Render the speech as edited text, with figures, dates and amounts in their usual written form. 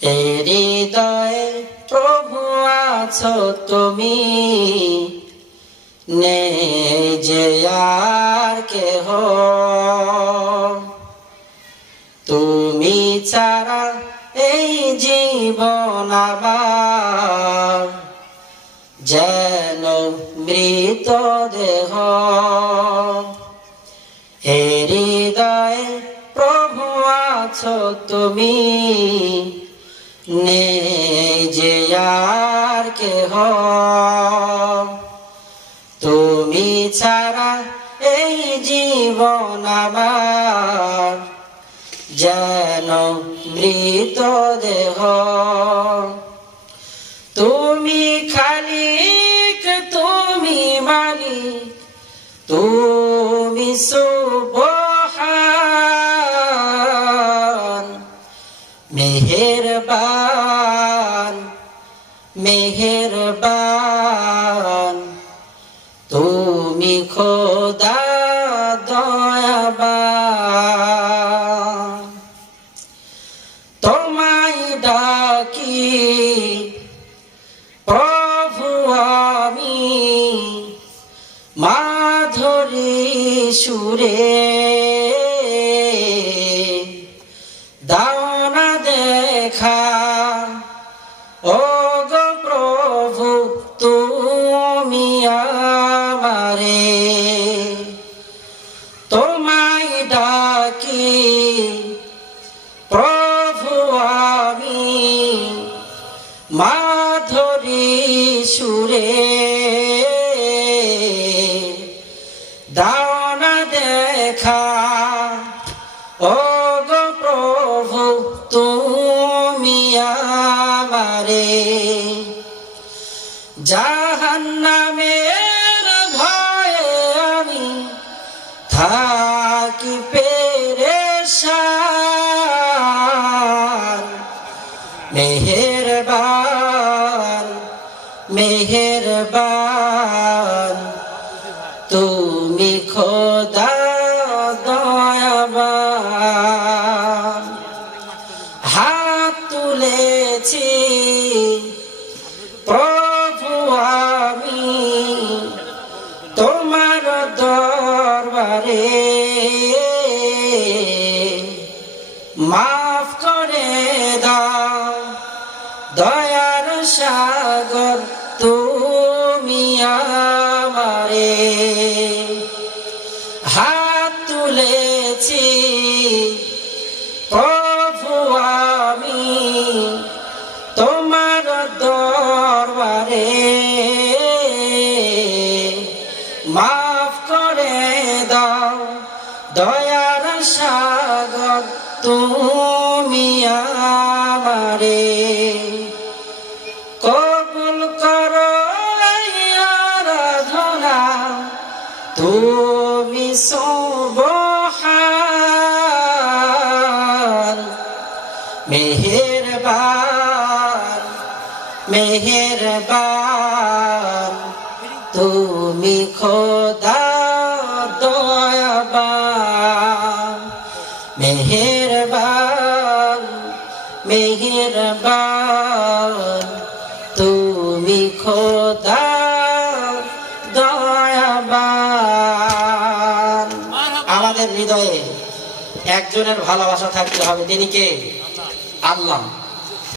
এই হৃদয়ে প্রভু আছো তুমি, নেই যে আর কেহ। তুমি ছাড়া এই জীবন আমার যেন মৃতদেহ। হে হৃদয়ে প্রভু আছো তুমি, নেই যে আর কেহ। তুমি ছাড়া এই জীবন আমার যেন মৃতদেহ। তুমি খালিক, তুমি মালিক, তুমি সুবহান। মেহেরবান মেহেরবান তুমি খোদা দয়াবান। তোমায় ডাকি প্রভু আমি মাধুরী সুরে, দাও না দেখা ও গো প্রভু তুমি আমারে। তোমায় ডাকি প্রভু আমি মাধুরী সুরে, দাও না দেখা ও গো প্রভু তুমি আমারে। জাহান্নামের ভয়ে আমি থাকি পেরেশান। মেহেরবান মেহেরবান তুমি খোদা দয়াবান। হাত তুলেছি প্রভু আমি তোমার দরবারে, মাফ করে দাও দয়ার সাগর তুমি আমারে। হাত তুলেছি প্রভু আমি তোমার দরবারে, মাফ করে দাও দয়ার সাগর তুমি আমারে। কবুল করো এই আরাধনা তুমি সুবহান। মেহেরবান মেহেরবান তুমি খোদা দয়াবান। মেহেরবান মেহেরবান তুমি খোদা দয়াবান। আমাদের হৃদয়ে একজনের ভালোবাসা থাকতে হবে, তিনি কে? আল্লাহ।